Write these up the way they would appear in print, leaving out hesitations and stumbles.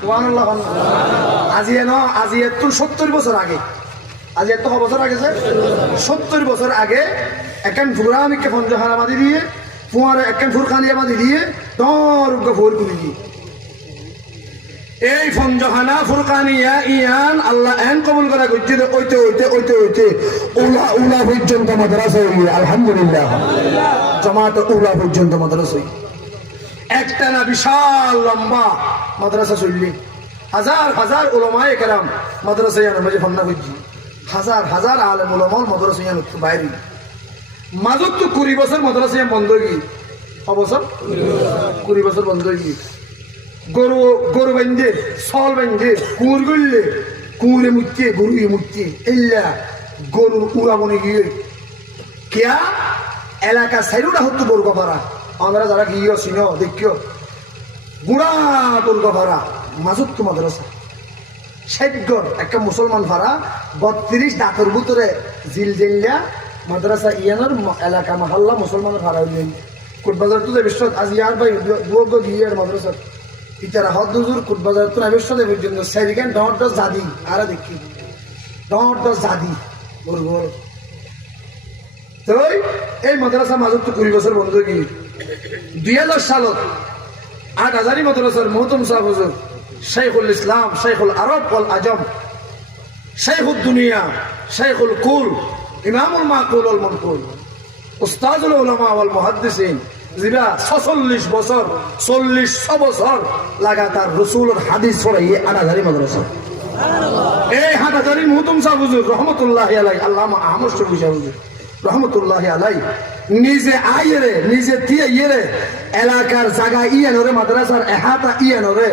সুবহানাল্লাহ। আজি আজি এত 70 বছর আগে, আজি এত বছর আগে, 70 বছর আগে একখান ফুরামিকে পঞ্চহারা মাদি দিয়ে ফুয়ারে একখান ফুরখানিয়া মাদি দিয়ে দরুগ্য ফুর তুলি দিয়ে এই পঞ্চখানা ফুরকানিয়া ইয়ান আল্লাহ এন কবুল করা করছে। ওইতে ওইতে ওইতে ওইতে উলা উলা পর্যন্ত মাদ্রাসা হইল। আলহামদুলিল্লাহ, জামাত উলা পর্যন্ত মাদ্রাসা হইল। একটা না বিশাল লম্বা মাদ্রাসা চললি, হাজার হাজার উলামায়ে কেরাম মাদ্রাসা ইয়ান মাঝে ফন্না করছি, হাজার হাজার আলেম উলামা মাদ্রাসা ইয়ান বাইরে মাজত তো 20 বছর মাদ্রাসা ইয়ান বন্ধ গিয়ে অবসর 20 বছর বন্ধ গিয়ে গরু গরু বান্ধে সল বান্ধে কুঁর গড়লে কুঁড়ে মুচ্ছে গরুয়ে মুচ্ছে এল্লা গরুর উড়া বনে গিয়ে কেয়া এলাকা সাইডুটা হতো বর্গ ভাড়া। আমরা যারা গিয়ে চিন দেখিও গুড়া বর্গ ভাড়া মাজত তো মাদ্রাসা 60 ঘর একটা মুসলমান ভাড়া 32 ডাকের ভিতরে জিল জেলিয়া মাদ্রাসা ইয়ানোর এলাকা মহল্লা মুসলমানের ভাড়া হইলেন কোটবাজার তো বিশ্বত আজ ইয়ার ভাই দুর্গ গিয়ে মাদ্রাসা ইতারা হদ দুজুর কোটবাজার তো বিশ্বত পর্যন্ত সেদিকেন ডট জাদি আর দেখি ডট জাদি বলব তো এই মাদ্রাসা মাজত তো 20 বছর বন্ধ গিয়ে 2000 সালত 8000 মাদ্রাসার মহতম সাহেব হুজুর শাইখুল ইসলাম শাইখুল আরব ওয়াল আজম শাইখুদ দুনিয়া শাইখুল কুল ইমামুল মাকুল ওয়াল মানকুল উস্তাজুল উলামা ওয়াল মুহাদ্দিসিন জিবা 46 বছর 40 বছর লাগাতার রাসূলের হাদিস পড়াই 8000 মাদ্রাসা। এই 8000 মহতম সাহেব হুজুর রহমাতুল্লাহি আলাইহি আল্লামা আহমদ শফি সাহেব হুজুর রহমাতুল্লাহি আলাইহি নিজে আইরে নিজে দিয়ে ইরে এলাকার জায়গা ইয়ানরে মাদ্রাসার এহাতা ইয়ানরে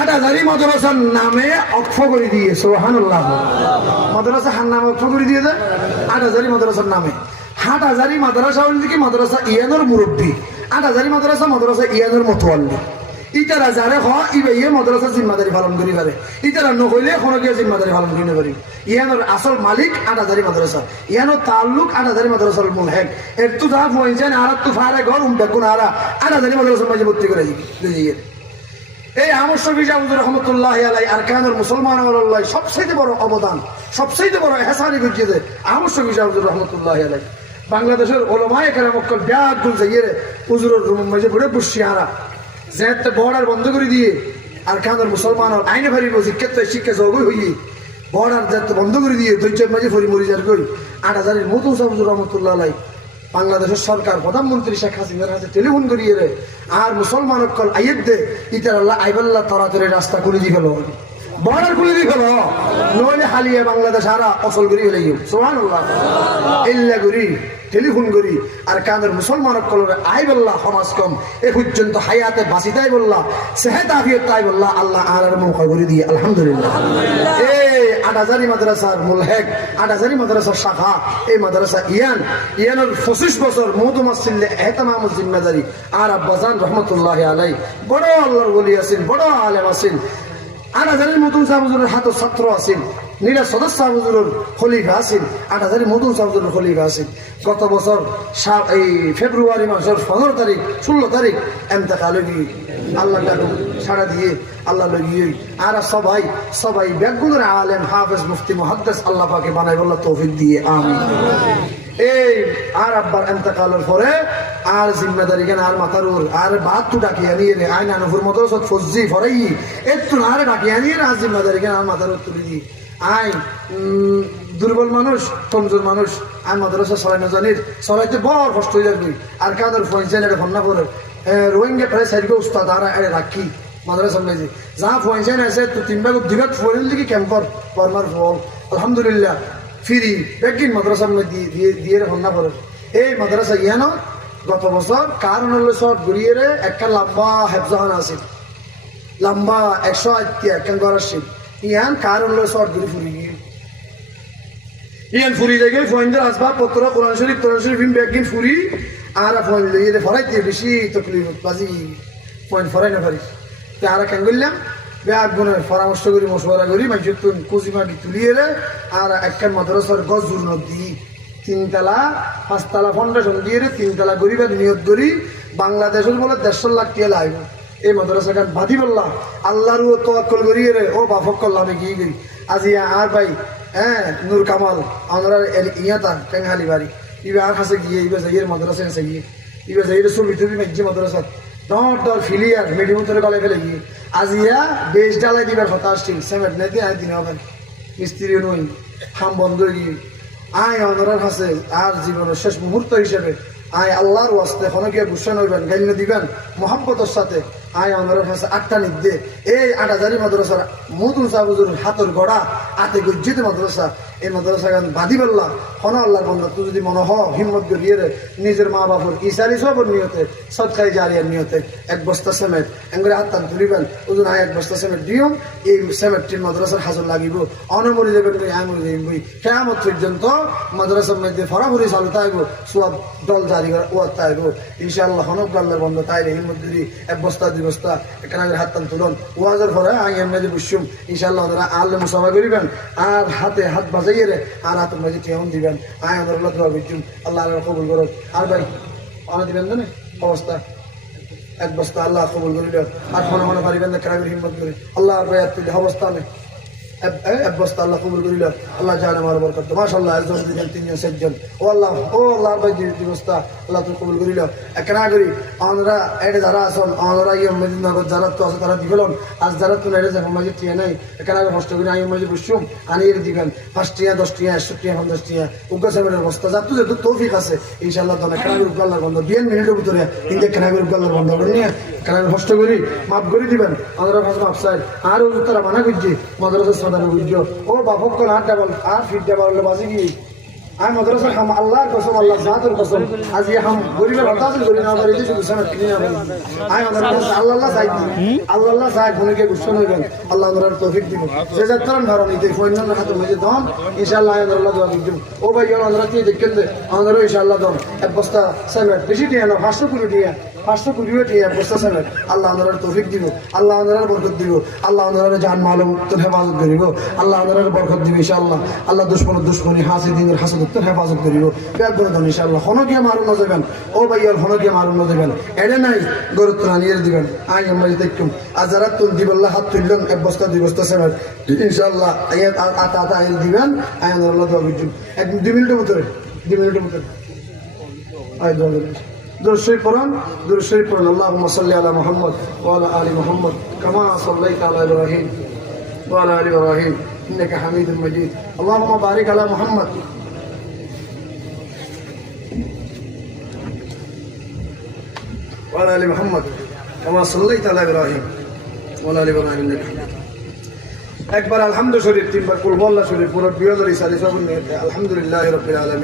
8000 মাদ্রাসার নামে অক্ষ করে দিয়ে সুবহানাল্লাহ। মাদ্রাসা হার নামে অক্ষ করে দিয়ে দেয় 8000 মাদ্রাসার নামে। 8000 মাদ্রাসা হল কি মাদ্রাসা ইয়ানোর মুরব্বী 8000 মাদ্রাসা মাদ্রাসা ইয়ানোর মতওয়াল্লি ইতারা যারে হ ইবে মাদ্রাসা জিম্মাদারি পালন করি পারে ইতারা নহইলে কোনো গিয়ে জিম্মাদারি পালন করি পারি। ইয়ানোর আসল মালিক 8000 মাদ্রাসা ইয়ানোর তাল্লুক 8000 মাদ্রাসার মুলহেক এর তো যা পয়সা আর তো ফারে ঘর বেগুন আর 8000 মাদ্রাসার মাঝে ভর্তি করে দিই। এই আহমদ শফি সাহেব হুজুর রহমাতুল্লাহি আলাইহি আরকানুল মুসলমান ওয়াল্লাহ সবচেয়ে বড় অবদান সবচেয়ে বড় ইহসানি গুজিয়ে আহমদ শফি সাহেব হুজুর রহমাতুল্লাহি আলাইহি বাংলাদেশের ওলামায়ে কেরাম অকল ব্যাগুল যাইয়ে হুজুরের রুম মাঝে ঘুরে বসিয়ারা যেতে বর্ডার বন্ধ করে দিয়ে আরকানুল মুসলমান আইনে ভারি শিক্ষা শিক্ষা জগই হইয়ে বর্ডার যেতে বন্ধ করে দিয়ে ধৈর্যের মাঝে ফরি মরি যার করি 8000 মতন সাহেব হুজুর রহমাতুল্লাহি আলাইহি বাংলাদেশের সরকার প্রধানমন্ত্রী শেখ হাসিনার কাছে টেলিফোন করিয়ে রে আর মুসলমান অকল আইয়ের দে ইতার আল্লাহ আইবাল্লাহ তাড়াতাড়ি রাস্তা খুলে দিয়ে গেল বর্ডার খুলে দিয়ে গেল নইলে হালিয়ে বাংলাদেশ আরা অসল করি হলে সুবহানাল্লাহ ইল্লা করি টেলিফোন করি আর কানের মুসলমান অকল আইবাল্লাহ সমাজ কম এ পর্যন্ত হায়াতে বাঁচি তাই বললা সেহেত আফিয়ত তাই বললা আল্লাহ আর মুখ করে দিয়ে আলহামদুলিল্লাহ। এই 8000 মাদ্রাসার মুলহেক 8000 মাদ্রাসার শাখা এই মাদ্রাসা ইয়ানের 25 বছর মধুমাসিল্লে এহতামাম জিম্মেদারি আর আব্বাজান রহমতুল্লাহি আলাইহি বড় আল্লাহর ওলি আছেন বড় আলেম আছেন 8000 মতন সাহেব হুজুরের হাতে ছাত্র আছেন নীলা সদস্য সাহেব হুজুরের খলিফা আছেন 8000 মতন সাহেব হুজুরের খলিফা আছেন। গত বছর এই ফেব্রুয়ারি মাসের 15 তারিখ 16 তারিখ এন্তেকাল হয়ে আল্লাহ ডাকু সাড়া দিয়ে আল্লাহ লগিয়ে আর সবাই ব্যাগুনের আলেম হাফেজ মুফতি মুহাদ্দিস আল্লাহ পাকে বানাই বল্লা তৌফিক দিয়ে আমিন। এই আর আব্বার এন্তেকালের পরে আর জিম্মেদারি কেন আর মাথার ওর আর বাদ তো ডাকিয়ে নিয়ে রে আইন আনুপুর মতো সব ফজি ফরাই একটু আর ডাকিয়ে নিয়ে আর জিম্মেদারি কেন আর মাথার ওর তুলে দিই আইন দুর্বল মানুষ কমজোর মানুষ আর মাদ্রাসা চলাইনো জানির চলাইতে বড় কষ্ট হয়ে যাবে আর কাদের ফয়েন্সেন এটা ভন্না করে রোহিঙ্গা প্রায় সাইডকে উস্তাদ আর রাখি মাদ্রাসা মেজি যা ফয়েন্সেন আছে তো 3 ভাগ 2 ভাগ ফয়েল দিকে ক্যাম্পর পরমার ফল আলহামদুলিল্লাহ ফিরি একদিন মাদ্রাসা দিয়ে দিয়ে ভন্না করে এই মাদ্রাসা ইয়ানো গত বছর কারণ হলো সব ঘুরিয়ে রে একটা লম্বা হেফজাহান আছে লম্বা 180 একটা ঘর আসছে ইয়ান কারণ হলো সব ঘুরি ফুরি গিয়ে ইয়ান ফুরি যাই ফয়েন্দের আসবাবপত্র কোরআন শরীফ একদিন ফুরি আর ফয়েন লইয়ে ফরাইতে বেশি তকলিফ বাজি ফয়েন ফরাই না পারি তো আর কেন করলাম ব্যাগ বোনের পরামর্শ করি মশওয়ারা করি মানুষের তো কুচিমাটি তুলিয়ে রে আর একটা মাদ্রাসার গজ জোর নদী 3 তলা 5 তলা ফাউন্ডেশন দিয়ে 3 তলা গরিবের নিয়োগ করি বাংলাদেশের বলে 150 লাখ টাকা লাগবে এই মাদ্রাসা গান বাদি বললা আল্লাহর ও তোয়াক্কুল করিয়ে রে ও বাফক করলাম গিয়ে গই আজিয়া আর ভাই হ্যাঁ নূর কামাল আমরা ইয়াতা টেঙ্গালি বাড়ি ইবে আর কাছে গিয়ে ইবে যাইয়ের মাদ্রাসা কাছে গিয়ে ইবে যাইয়ের ছবি টবি মেজি মাদ্রাসা ডর ফিলিয়ার মেডিমুন তোরে গলায় ফেলে গিয়ে আজিয়া বেশ ডালাই দিবার কথা আসছিল সেমেট নাই দিয়ে দিন হবে মিস্ত্রি নই হাম বন্ধ গিয়ে আয় অনরার কাছে আর জীবনের শেষ মুহূর্ত হিসেবে আয় আল্লাহর ওয়াস্তে খনকে ভূষণ হইবেন গাইন্য দিবেন মোহাম্মতের সাথে আয় অনরার কাছে 8টা নির্দে এই 8,000 মাদ্রাসার মতুন সাহুজুর হাতর গড়া আতে গজ্জিত মাদ্রাসা এই মাদ্রাসা গান বাদি বললা হন আল্লাহর বন্ধা তুই যদি মনে হিম্মত গড়িয়ে রে নিজের মা বাবার ইসারি সবর নিয়তে সৎকাই জারিয়ার নিয়তে 1 বস্তা সিমেন্ট এঙ্গরে হাত টান তুলিবেন ওজন আয় 1 বস্তা সিমেন্ট দিও এই সিমেন্টটির মাদ্রাসার হাজর লাগিব অনমরি যাবেন আয় মরি যাইম বই কিয়ামত পর্যন্ত মাদ্রাসার মধ্যে ফরাফরি চালু তাইব সব দল জারি ওয়াত তাইব ইনশাআল্লাহ হনক আল্লাহর বন্ধা তাইলে হিম্মত গড়ি 1 বস্তা 2 বস্তা এখানে হাত টান তুলন ওয়াজের পরে আই এমনি বুঝছুম ইনশাআল্লাহ ওরা আল্লাহ মুসাফা করিবেন আর হাতে হাত বাজাইয়ে রে আর হাতের মাঝে ঠেউন দিবেন আয় আমার আল্লাহ দোয়া বুঝছুম আল্লাহ আল্লাহ কবুল করুন আর ভাই অনেক দিবেন জানে অবস্থা 1 বস্তা আল্লাহ কবুল করিল আর মনে পারিবেন না কেন হিম্মত করে আল্লাহ ভাই অবস্থা নেই 1 বস্তা আল্লাহ কবুল করিল আল্লাহ জান আমার বরকত মাশাআল্লাহ একজন দুজন তিনজন চারজন ও আল্লাহ ভাই 2 বস্তা আল্লাহ তো কবুল করিল একনা করি আমরা এডে যারা আছেন আমরা এই মদিনানগর যারা তো আছে তারা দিবেন আজ যারা তো এডে যাবে মাঝে টিয়া নাই একনা কষ্ট করে আমি মাঝে বসুম আনি এর দিবেন 5 টিয়া 10 টিয়া 100 টিয়া 50 টিয়া উগ্র সাহেবের বস্তা যা তুই তো তৌফিক আছে ইনশাআল্লাহ তো একনা করে আল্লাহর বন্ধ 20 মিনিটের ভিতরে ইনকে একনা করে আল্লাহর বন্ধ করে নিয়ে একনা কষ্ট করি মাফ করে দিবেন আমরা কাছে মাফ চাই আর ও তারা মানা করছি মাদ্রাসা সাদার বুঝছো ও বাপক কোন আট ডাবল আর ফিট ডাবল বাজি কি আমি মাদ্রাসা হাম আল্লাহর কসম আল্লাহ জাতের কসম আজ হাম গরিবের হতাশ করি না পারি কিছু গুছানো কিনে না পারি আমি মাদ্রাসা আল্লাহ চাই আল্লাহ চাই কোনকে গুছানো হইবেন আল্লাহ আমাদের তৌফিক দিব যে যাত্রার ধারণ নিতে ফোন না খাতে মধ্যে দম ইনশাআল্লাহ আল্লাহ দোয়া দিব ও ভাই আমরা কি দেখেন যে আমাদের ইনশাআল্লাহ দম 1 বস্তা সিমেন্ট বেশি দিয়ে না 500 কোটি দিয়ে 500 কোটি দিয়ে 1 বস্তা সিমেন্ট আল্লাহ আমাদের তৌফিক দিব আল্লাহ আমাদের বরকত দিব আল্লাহ আমাদের জান মাল মুক্ত হেফাজত করিব আল্লাহ আমাদের বরকত দিব ইনশাআল্লাহ আল্লাহ দুশমনের হাসিদিনের হাসদত্তর হেফাজত করিব পেট করে দেন ইনশাআল্লাহ হনকে মারুন না যাবেন ও ভাইয়ার হনকে মারুন না যাবেন এডে নাই গরুত রানিয়ে দিবেন আই আমরা দেখুম আজারা তুল দিবল্লাহ হাত তুললেন 1 বস্তা 2 বস্তা সিমেন্ট ইনশাআল্লাহ আয়াত আতা আইল দিবেন আই আল্লাহ দোয়া করুন 2 মিনিটের ভিতরে 2 মিনিটের ভিতরে আই দোয়া করুন درود شريف قرآن اللهم صل على محمد وعلى آل محمد كما صليت على إبراهيم وعلى آل إبراهيم إنك حميد مجيد اللهم بارك على محمد وعلى آل محمد كما صليت على إبراهيم وعلى آل إبراهيم إنك حميد একবার আলহামদুলিল্লাহ শরীফ 3 বার কুল আল্লাহ শরীফ পুরো 2000 সালে সব নিয়ে আলহামদুলিল্লাহ রাব্বিল আলামিন